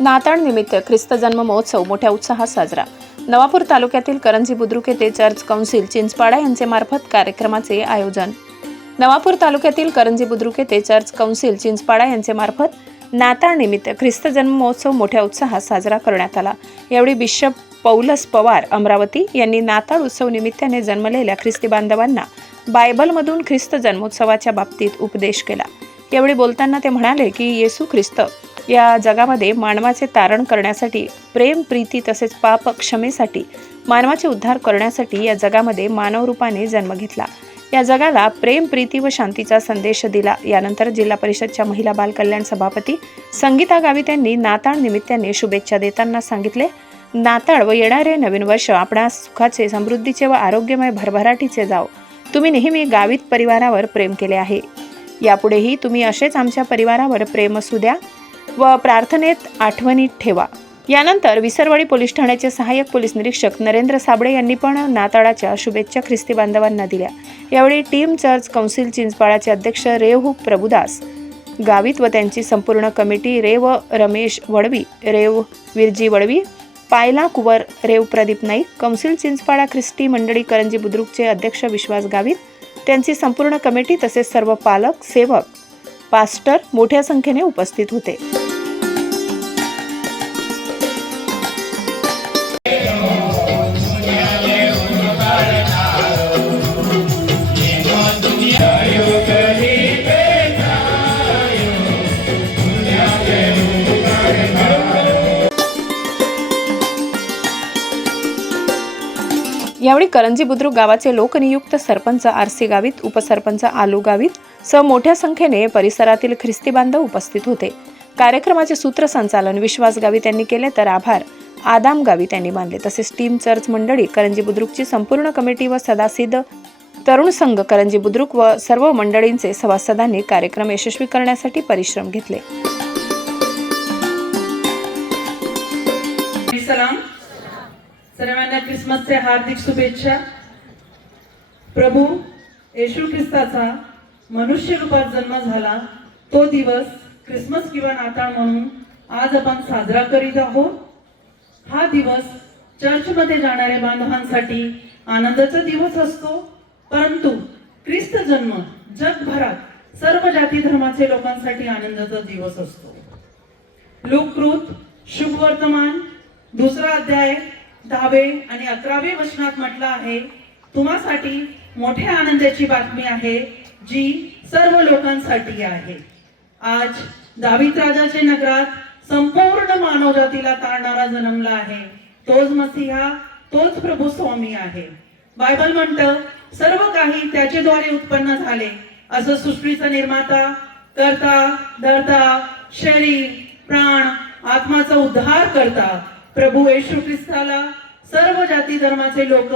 नाताळ निमित्त ख्रिस्त जन्म महोत्सव मोठ्या उत्साहात साजरा. नवापूर तालुक्यातील करंजी बुद्रुक येथे चर्च काउन्सिल चिंचपाडा यांचे मार्फत कार्यक्रमाचे आयोजन. नवापूर तालुक्यातील करंजी बुद्रुक येथे चर्च काउन्सिल चिंचपाडा यांचे मार्फत नाताळ निमित्त ख्रिस्त जन्म महोत्सव मोठ्या उत्साहात साजरा करण्यात आला. यावेळी बिशप पौलस पवार अमरावती यांनी नाताळ उत्सव निमित्ताने जन्मलेल्या ख्रिस्ती बांधवांना बायबलमधून ख्रिस्त जन्मोत्सवाच्या बाबतीत उपदेश केला. यावेळी बोलताना ते म्हणाले की येसू ख्रिस्त या जगामध्ये मानवाचे तारण करण्यासाठी प्रेम प्रीती तसेच पाप क्षमेसाठी मानवाचे उद्धार करण्यासाठी या जगामध्ये मानव रूपाने जन्म घेतला. या जगाला प्रेम प्रीती व शांतीचा संदेश दिला. यानंतर जिल्हा परिषदच्या महिला बाल कल्याण सभापती संगीता गावित यांनी नाताळ निमित्ताने शुभेच्छा देताना सांगितले. नाताळ व येणारे नवीन वर्ष आपणा सुखाचे समृद्धीचे व आरोग्यमय भरभराटीचे जाव. तुम्ही नेहमी गावित परिवारावर प्रेम केले आहे. यापुढेही तुम्ही असेच आमच्या परिवारावर प्रेम असू द्या. व प्रार्थनेत आठवणीत ठेवा. यानंतर विसरवाडी पोलीस ठाण्याचे सहाय्यक पोलीस निरीक्षक नरेंद्र साबळे यांनी पण नाताळाच्या शुभेच्छा ख्रिस्ती बांधवांना दिल्या. यावेळी टीम चर्च कौन्सिल चिंचपाळाचे अध्यक्ष रेव प्रभुदास गावित व त्यांची संपूर्ण committee Rev Ramesh Vadvi Rev Virji Vadvi Payla Kuwar Rev Pradeep Naik council Chinchpada Christie मंडळी करंजी बुद्रुकचे अध्यक्ष विश्वास गावित त्यांची संपूर्ण कमिटी तसेच सर्व पालक सेवक पास्टर मोठ्या संख्येने उपस्थित होते. यावेळी करंजी बुद्रुक गावाचे लोकनियुक्त सरपंच आर सी गावित उपसरपंच आलू गावित सह मोठ्या संख्येने परिसरातील ख्रिस्ती बांधव उपस्थित होते. कार्यक्रमाचे सूत्रसंचालन विश्वास गावित यांनी केले तर आभार. आदाम गावित यांनी मानले. तसेच टीम चर्च मंडळी करंजी बुद्रुकची संपूर्ण कमिटी व सदासिद तरुण संघ करंजी बुद्रुक व सर्व मंडळींचे सभासदांनी कार्यक्रम यशस्वी करण्यासाठी परिश्रम घेतले. सर्वांना ख्रिसमसचे हार्दिक शुभेच्छा. प्रभू येशू ख्रिस्ताचा मनुष्य रूपात जन्म झाला. तो दिवस ख्रिसमस किंवा नाताळ म्हणून आज आपण साजरा करीत आहोत. हा दिवस चर्चमध्ये जाणाऱ्या बांधवांसाठी आनंदाचा दिवस असतो. परंतु ख्रिस्त जन्म जगभरात सर्व जाती धर्माचे लोकांसाठी आनंदाचा दिवस असतो. लोककृत शुभ वर्तमान दुसरा अध्याय दहावे आणि अकरावे वचनात म्हटलं आहे तुम्हासाठी मोठ्या आनंदाची बातमी आहे जी सर्व लोकांसाठी आहे. आज दावित राजाचे नगरात संपूर्ण मानवजातीला तारणारा जन्मला आहे. तोच मसीहा तोच प्रभू स्वामी आहे. बायबल म्हणतं सर्व काही त्याच्याद्वारे उत्पन्न झाले. असं सृष्टीचा निर्माता करता धरता शरीर प्राण आत्माचा उद्धार करता प्रभू येशू ख्रिस्ताला सर्व जाती धर्माचे लोक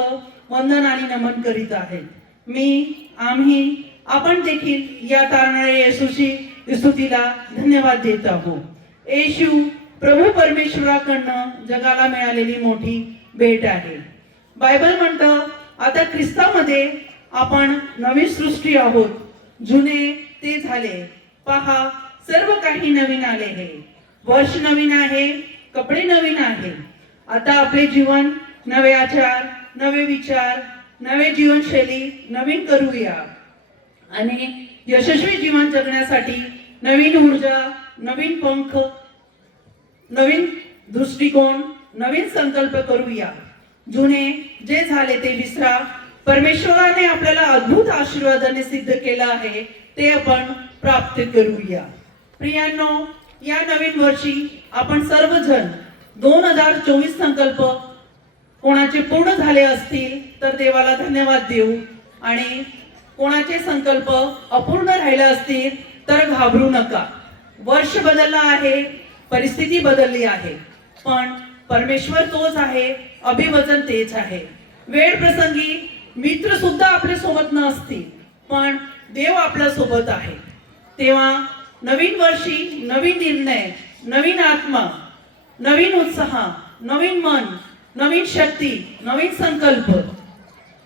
वंदन आणि नमन करीत आहेत. मी आम्ही आपण देखील या तारणाऱ्या येशूची स्तुतीला धन्यवाद देत आहोत. येशू प्रभू परमेश्वराकडनं जगाला मिळालेली मोठी भेट आहे. बायबल म्हणतं आता ख्रिस्तामध्ये आपण नवी सृष्टी आहोत. जुने ते झाले. पहा सर्व काही नवीन आले आहे. वर्ष नवीन आहे. कपडे नवीन आहे. आता आपले जीवन नवे आचार नवे विचार नवे जीवनशैली नवीन करूया. आणि यशस्वी जीवन जगण्यासाठी नवीन ऊर्जा नवीन पंख नवीन दृष्टिकोन नवीन संकल्प करूया. जुने जे झाले ते विसरा. परमेश्वराने आपल्याला अद्भुत आशीर्वादाने सिद्ध केलं आहे ते आपण प्राप्त करूया. प्रियांनो या नवीन वर्षी आपण सर्वजण दोन हजार चोवीस संकल्प कोणाचे पूर्ण झाले असतील तर देवाला धन्यवाद देऊ. आणि कोणाचे संकल्प अपूर्ण राहिले असतील तर घाबरू नका. वर्ष बदलला आहे परिस्थिती बदलली आहे. पण परमेश्वर तोच आहे अभिवचन तेच आहे. वेळ प्रसंगी मित्र सुद्धा आपल्यासोबत नसतील पण देव आपल्यासोबत आहे. तेव्हा नवीन वर्षी नवीन निर्णय नवीन आत्मा नवीन उत्साह नवीन मन नवीन शक्ती नवीन संकल्प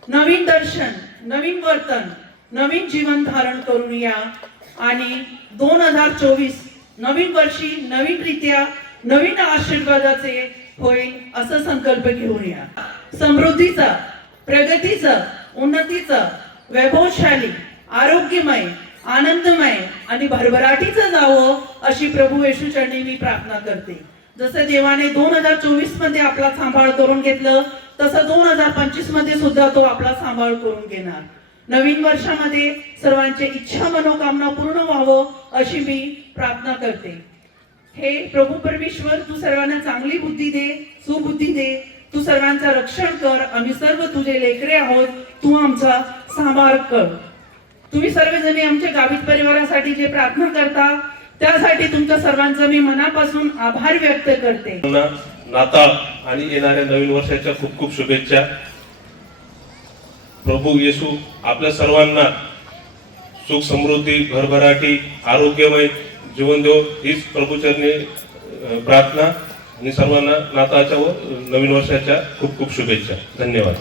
नवीन दर्शन नवीन वर्तन नवीन जीवन धारण करून या. आणि दोन हजार चोवीस नवीन वर्षी नवीन रित्या नवीन आशीर्वादाचे होईल असं संकल्प घेऊन या. समृद्धीचा प्रगतीचा उन्नतीचा वैभवशाली आरोग्यमय आनंदमय आणि भरभराटीचं जावं अशी प्रभू येशू मी प्रार्थना करते. जसं देवाने दोन हजार चोवीसमध्ये आपला सांभाळ करून घेतलं तसं दोन हजार पंचवीसमध्ये सुद्धा तो आपला सांभाळ करून घेणार. नवीन वर्षामध्ये सर्वांचे इच्छा मनोकामना पूर्ण व्हावं अशी मी प्रार्थना करते. हे प्रभू परमेश्वर तू सर्वांना चांगली बुद्धी दे सुबुद्धी दे. तू सर्वांचं रक्षण कर. आम्ही सर्व तुझे लेकरे आहोत. तू आमचा सांभाळ कर. तुम्ही सर्वजणी आमच्या गावित परिवारासाठी जे प्रार्थना करता त्यासाठी तुमच्या सर्वांचं मी मनापासून आभार व्यक्त करते. नाताळ आणि येणाऱ्या नवीन वर्षाच्या खूप खूप शुभेच्छा. प्रभू येशू आपल्या सर्वांना सुख समृद्धी भरभराटी आरोग्यमय जीवन देव हीच प्रभूचरणी प्रार्थना. आणि सर्वांना नाताळच्या व नवीन वर्षाच्या खूप खूप शुभेच्छा. धन्यवाद.